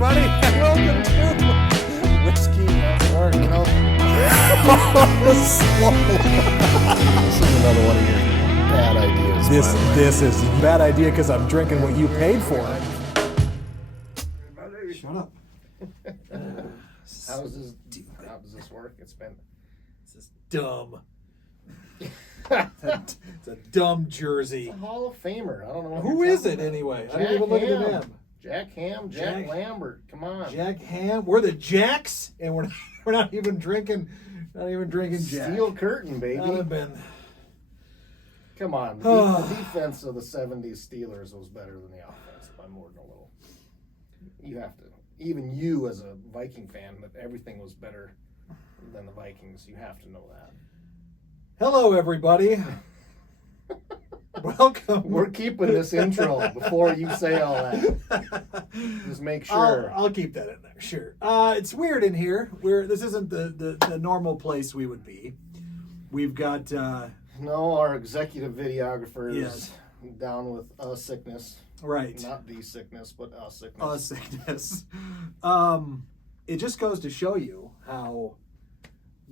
everybody, and welcome to Whiskey or Slow. This is another one of your bad ideas. This is a bad idea because I'm drinking what you paid for. Shut up. How does this work? This is dumb. It's a dumb jersey. It's a Hall of Famer. I don't know what Who you're is it talking about. anyway? I Jack didn't even look at Ham. the name. Jack Ham, Jack Lambert. Come on. Jack Ham. We're the Jacks, and we're not even drinking. Not even drinking Jack. Steel curtain, baby. Not have been. Come on. The defense of the 70s Steelers was better than the offense by more than a little. You have to. Even you as a Viking fan, that everything was better than the Vikings. You have to know that. Hello, everybody. Welcome. We're keeping this intro before you say all that. Just make sure. I'll keep that in there. Sure. It's weird in here. This isn't the normal place we would be. We've got No, our executive videographer Yes. is down with a sickness. right. Not the sickness, but a sickness. Sickness. It just goes to show you how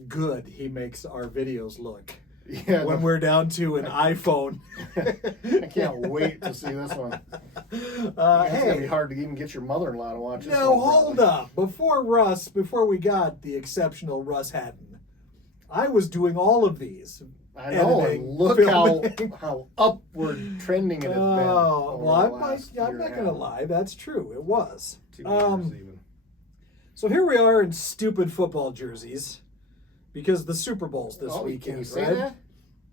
good he makes our videos look. Yeah, When we're down to an iPhone. I can't wait to see this one. It's gonna be hard to even get your mother-in-law to watch this. No, one, hold probably. up. Before we got the exceptional Russ Haddon, I was doing all of these. I know, editing, and look filming. how upward trending it has been. Oh, well, I'm not going going to lie. That's true. It was. 2 years even. So here we are in stupid football jerseys because the Super Bowl's this Can weekend, you say right? that?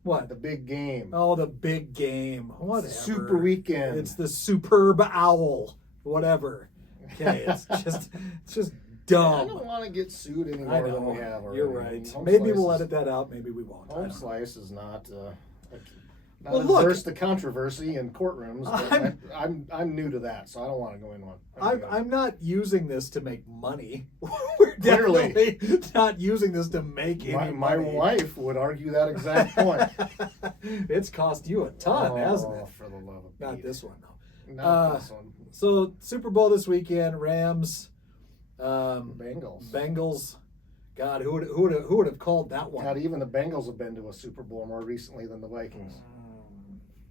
What? The big game. Oh, the big game. Whatever. Super weekend. It's the superb owl. Whatever. Okay, it's just dumb. I don't want to get sued any I more than we know. have already. You're right. Home Maybe we'll slice edit that out. Maybe we won't. I Home don't know. slice is not Well, look. adverse to controversy in courtrooms. But I'm new to that, so I don't want to go in one. I'm not using this to make money. We're Clearly. definitely not using this to make any my money. wife would argue that exact point. It's cost you a ton, hasn't it? For the love of Not Pete. this one, no. Not this one. So Super Bowl this weekend, Rams, Bengals. Bengals. God, who would have called that one? God, even the Bengals have been to a Super Bowl more recently than the Vikings.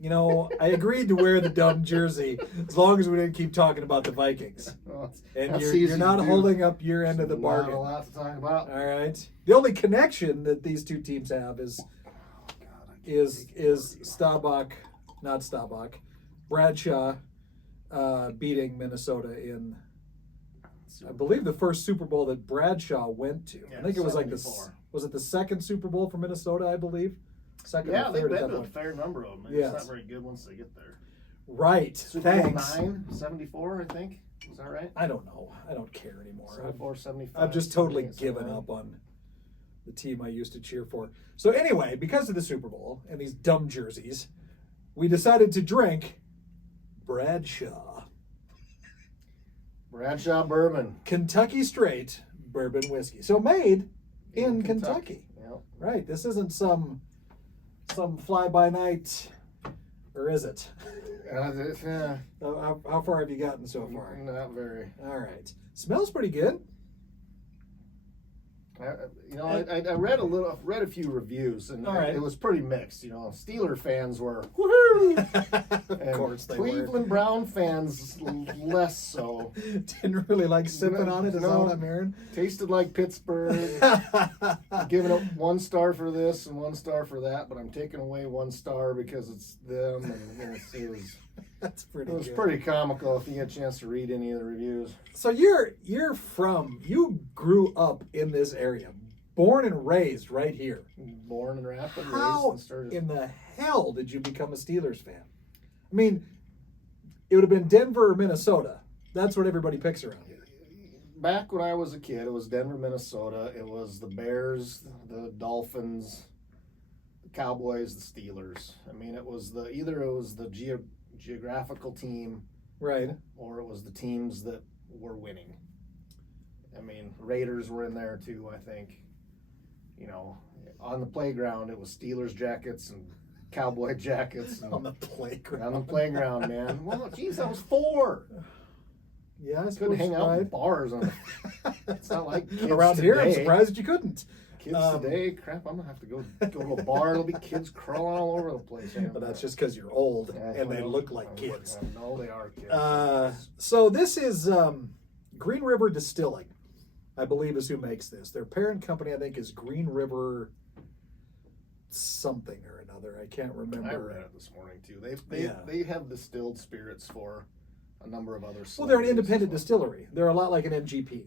You know, I agreed to wear the dumb jersey as long as we didn't keep talking about the Vikings. Well, And that's you're easy not to do. holding up your end of the Not bargain. a lot to talk about. All right. The only connection that these two teams have is Staubach, not Staubach, Bradshaw beating Minnesota in, I believe, the first Super Bowl that Bradshaw went to. Yeah, I think it was 74. was it the second Super Bowl for Minnesota, I believe? Second Yeah, or they've third at been that to a point. fair number of them. Yes. It's not very good once they get there. Right. Super Thanks. Bowl 9, 74, I think. Is that right? I don't know. I don't care anymore. 74, 75. I've just totally 78, given 79. up on the team I used to cheer for. So anyway, because of the Super Bowl and these dumb jerseys, we decided to drink Bradshaw. Bradshaw Bourbon. Kentucky straight bourbon whiskey. So made in Kentucky. Yep. Right. This isn't some fly-by-night, or is it? How far have you gotten so far? Not very. All right. Smells pretty good. I read a few reviews, and All right. it was pretty mixed. Steeler fans were woohoo, Of course they were. Cleveland Brown fans less so. Didn't really like sipping on it, is that No. what I'm hearing? Tasted like Pittsburgh. Giving it 1 star for this and 1 star for that, but I'm taking away 1 star because it's them, and it was That's pretty it was good. pretty comical if you get a chance to read any of the reviews. So you grew up in this area, born and raised right here. Born and rapid, raised How and started. in the hell did you become a Steelers fan? I mean, it would have been Denver or Minnesota. That's what everybody picks around here. Back when I was a kid, it was Denver, Minnesota. It was the Bears, the Dolphins, the Cowboys, the Steelers. I mean, it was the geographical team, Right. or it was the teams that were winning. I mean, Raiders were in there too, I think. On the playground, it was Steelers jackets and Cowboy jackets. And On the playground. on the playground, man. Well, geez, I was 4. Yeah, I Couldn't suppose hang you out in tried. bars on. It's not like kids Around here, I'm today. surprised that you couldn't. Kids today, crap! I'm gonna have to go to a bar. There'll be kids crawling all over the place. But that's just because you're old Yeah, and they well, look like kids. No, they are kids. So this is Green River Distilling, I believe, is who makes this. Their parent company, I think, is Green River something or another. I can't remember. I read it this morning too. Yeah. They have distilled spirits for a number of other. Well, they're an celebrities independent as well. distillery. They're a lot like an MGP,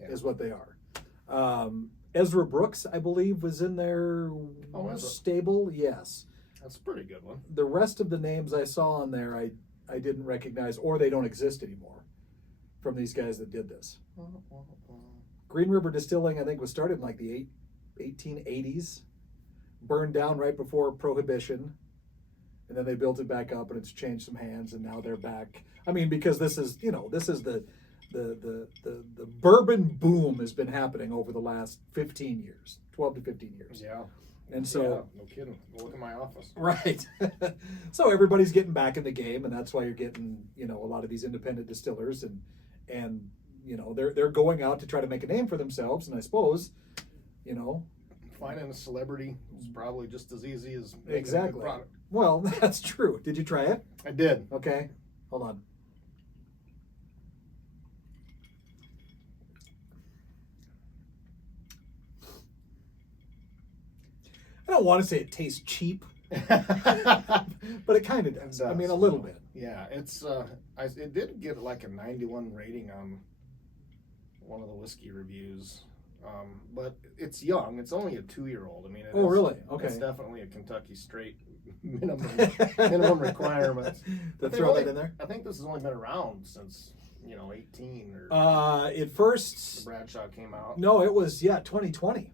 Yeah. is what they are. Ezra Brooks, I believe, was in their Ezra. stable. Yes. That's a pretty good one. The rest of the names I saw on there, I didn't recognize, or they don't exist anymore from these guys that did this. Green River Distilling, I think, was started in like the 1880s, burned down right before Prohibition, and then they built it back up, and it's changed some hands, and now they're back. I mean, because this is the bourbon boom has been happening over the last 15 years, 12 to 15 years. Yeah. And so, Yeah, no kidding. Go look at my office. right. So everybody's getting back in the game, and that's why you're getting, a lot of these independent distillers, and they're going out to try to make a name for themselves. And I suppose, Finding a celebrity is probably just as easy as making a exactly. good product. Well, that's true. Did you try it? I did. Okay, hold on. I don't want to say it tastes cheap, but it kind of does. I mean, a little bit. Yeah, it's it did get like a 91 rating on one of the whiskey reviews, but it's young. It's only a 2-year-old. I mean, Really? Okay. It's definitely a Kentucky straight minimum requirements. To But throw that in there. I think this has only been around since 18 or It first. Bradshaw came out. No, it was 2020.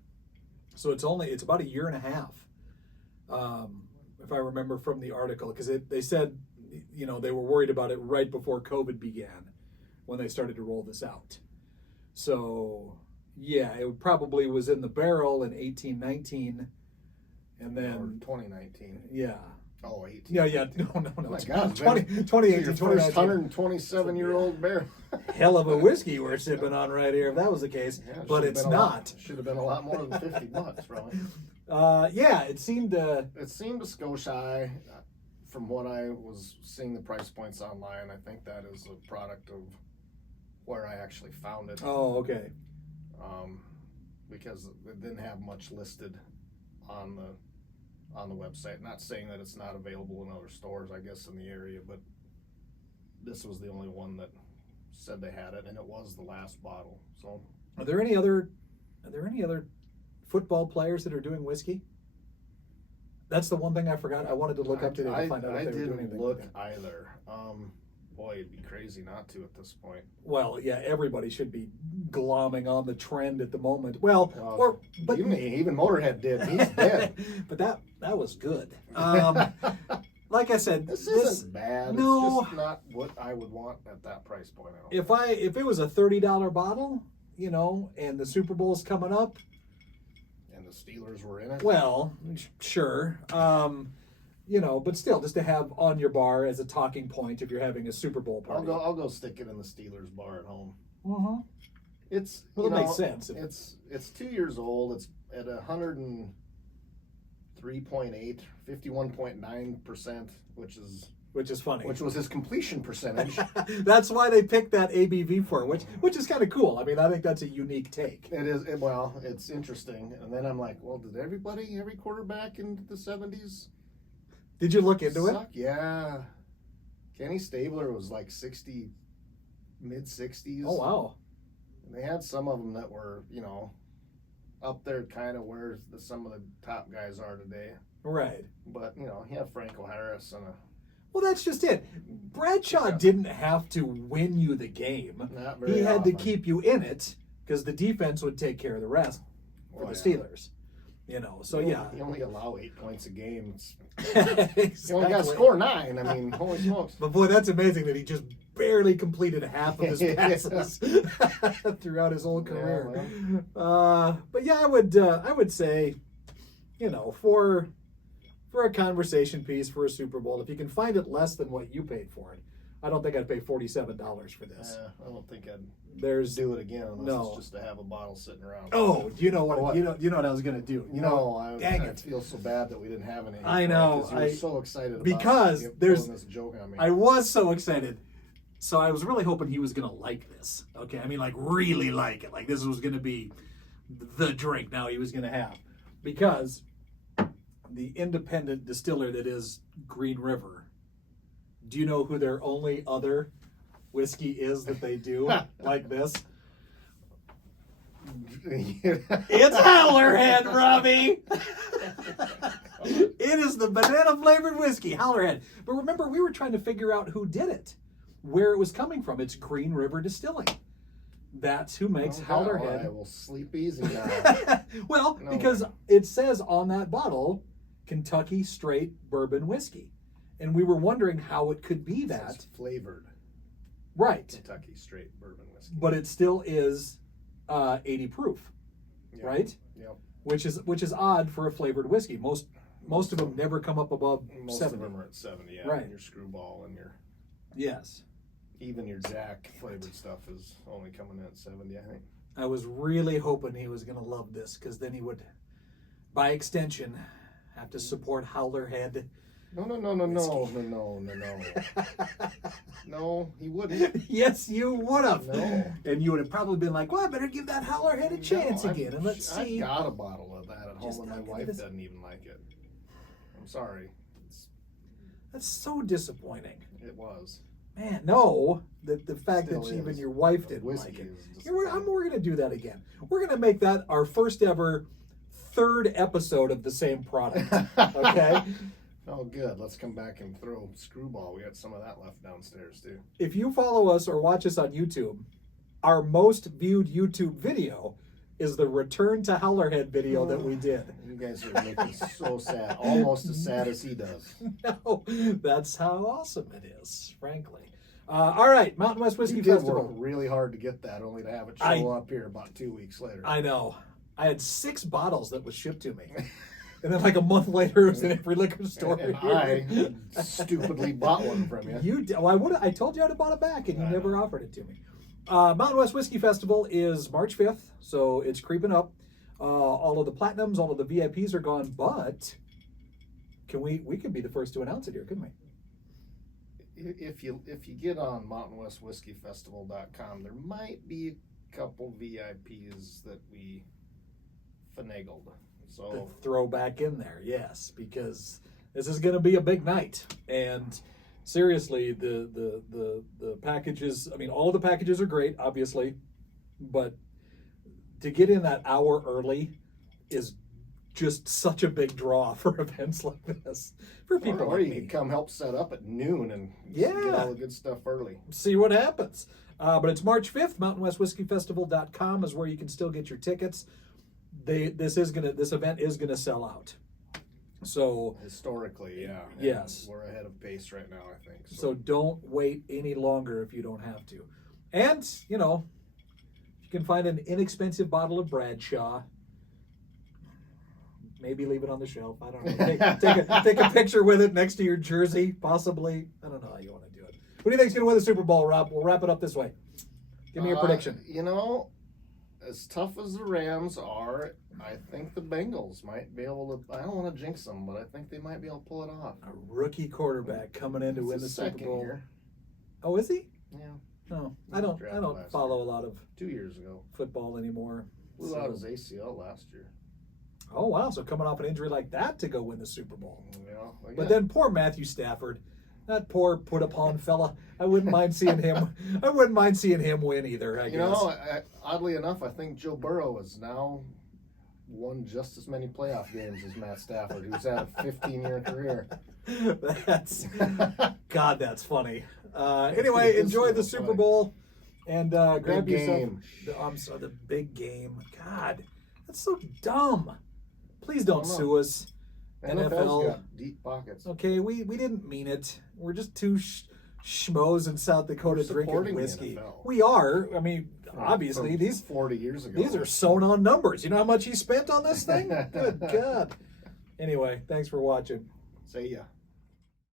So it's about a year and a half, if I remember from the article, because they said they were worried about it right before COVID began, when they started to roll this out. So yeah, it probably was in the barrel in 1819, and Or then 2019. yeah. Oh, 18. Yeah. No. Oh my God, 2018, your first 2019. 127-year-old bear. Hell of a whiskey we're sipping on right here, if that was the case. Yeah, but it's not. Should have been a lot more than $50, probably. Yeah, it seemed It seemed to go shy. From what I was seeing the price points online, I think that is a product of where I actually found it. Oh, okay. Because it didn't have much listed on the website. Not saying that it's not available in other stores, I guess, in the area, but this was the only one that said they had it, and it was the last bottle. So, Are there any other football players that are doing whiskey? That's the one thing I forgot. I wanted to look up today to find out if they were doing didn't anything. look like that. either. Boy, it'd be crazy not to at this point. Well, yeah, everybody should be glomming on the trend at the moment. Well, but Even Motorhead did. He's dead. but that was good. Like I said, This isn't bad. No. It's just not what I would want at that price point. I don't think. if it was a $30 bottle, and the Super Bowl's coming up, And the Steelers were in it. well, sure. But still, just to have on your bar as a talking point if you're having a Super Bowl party. I'll go stick it in the Steelers bar at home. Mm-hmm. It's Well, it makes sense. It's 2 years old. It's at 103.8, 51.9%, which Which is funny. was his completion percentage. That's why they picked that ABV for it, which is kind of cool. I mean, I think that's a unique take. It is. It's interesting. And then I'm like, well, did every quarterback in the 70s Did you look into suck? Yeah. Kenny Stabler was like 60, mid-60s. it? Oh, wow. And they had some of them that were, up there kind of where some of the top guys are today. Right. But, you have Franco Harris and Well, that's just it. Bradshaw didn't have to win you the game. not very He had to often. keep you in it because the defense would take care of the rest for Well, the yeah. Steelers. So, yeah. You only allow 8 points a game. Exactly. You only got to score 9. I mean, holy smokes. But boy, that's amazing that he just barely completed half of his passes throughout his whole career. But yeah, I would say, for a conversation piece for a Super Bowl, if you can find it less than what you paid for it, I don't think I'd pay $47 for this. I don't think I'd There's do it again unless no. it's just to have a bottle sitting around. Oh, you know what? What? You know what I was gonna do. You know, dang I it! feel so bad that we didn't have any. I know, because you were so excited because about there's- pulling this joke on me. I was so excited. So I was really hoping he was gonna like this. Okay, I mean, like really like it. Like this was gonna be the drink now he was gonna have, because the independent distiller that is Green River. Do you know who their only other whiskey is that they do like this? It's Howlerhead, Robbie. It is the banana flavored whiskey, Howlerhead. But remember, we were trying to figure out who did it, where it was coming from. It's Green River Distilling. That's who makes Howlerhead. I will sleep easy now. Well, No. because it says on that bottle, Kentucky Straight Bourbon Whiskey. And we were wondering how it could be It that. says flavored Right. Kentucky straight bourbon whiskey. But it still is 80 proof, Yep. right? Yep. Which is odd for a flavored whiskey. Most of them never come up above Most 70. of them are at 70, yeah. Right. And your screwball and your Yes. even your Jack flavored stuff is only coming in at 70, I think. I was really hoping he was going to love this, because then he would, by extension, have to support Howlerhead. No. No, he wouldn't. Yes, you would have. No. And you would have probably been like, well, I better give that Howlerhead a chance No, again. And let's see. I got a bottle of that at Just home, and my not gonna wife dis- doesn't even like it. I'm sorry. That's so disappointing. It was. Man, no. The fact that Still even is. your wife The didn't whiskey like it. is We're going to do that again. We're going to make that our first ever third episode of the same product. Okay? Oh, good. Let's come back and throw screwball. We got some of that left downstairs, too. If you follow us or watch us on YouTube, our most viewed YouTube video is the Return to Howlerhead video that we did. You guys are making so sad. Almost as sad as he does. No, that's how awesome it is, frankly. All right, Mountain West Whiskey You did Festival. work really hard to get that, only to have it show I- up here about 2 weeks later. I know. I had 6 bottles that was shipped to me. And then like a month later, it was in every liquor store. And I stupidly bought one from you. I told you I'd have bought it back, and you I never know. offered it to me. Mountain West Whiskey Festival is March 5th, so it's creeping up. All of the platinums, all of the VIPs are gone, but we could be the first to announce it here, couldn't we? If you get on MountainWestWhiskeyFestival.com, there might be a couple VIPs that we finagled. To So throw back in there, yes, because this is going to be a big night, and seriously, the packages. I mean, all the packages are great, obviously, but to get in that hour early is just such a big draw for events like this for people or like you me. could come help set up at noon and Yeah. get all the good stuff early. See what happens. But it's March 5th. MountainWestWhiskeyFestival.com is where you can still get your tickets. This event is gonna sell out. So Historically, yeah. And Yes. we're ahead of pace right now, I think. So don't wait any longer if you don't have to. And, you can find an inexpensive bottle of Bradshaw. Maybe leave it on the shelf. I don't know. Take a picture with it next to your jersey, possibly. I don't know how you want to do it. What do you think's going to win the Super Bowl, Rob? We'll wrap it up this way. Give me your prediction. As tough as the Rams are, I think the Bengals might be able to. I don't want to jinx them, but I think they might be able to pull it off. A rookie quarterback coming in to It's win his the Super second Bowl. year. Oh, is he? Yeah, No, He I was don't. drafted I don't last follow year. a lot of 2 years ago. football anymore. Blew So- out his ACL last year. Oh wow! So coming off an injury like that to go win the Super Bowl. Yeah, But then poor Matthew Stafford, that poor put upon fella. I wouldn't mind seeing him. I wouldn't mind seeing him win either. I guess. Oddly enough, I think Joe Burrow has now won just as many playoff games as Matt Stafford, who's had a 15-year career. That's funny. Anyway, enjoy the Super Bowl and grab Big yourself. game. I'm sorry, the big game. God, that's so dumb. Please don't I know. sue us. NFL's NFL. got deep pockets. Okay, we didn't mean it. We're just two schmoes in South Dakota We're drinking supporting the whiskey. NFL. We are. I mean, obviously From these 40 years ago. are sewn on numbers. You know how much he spent on this thing? Good God. Anyway, thanks for watching. See ya.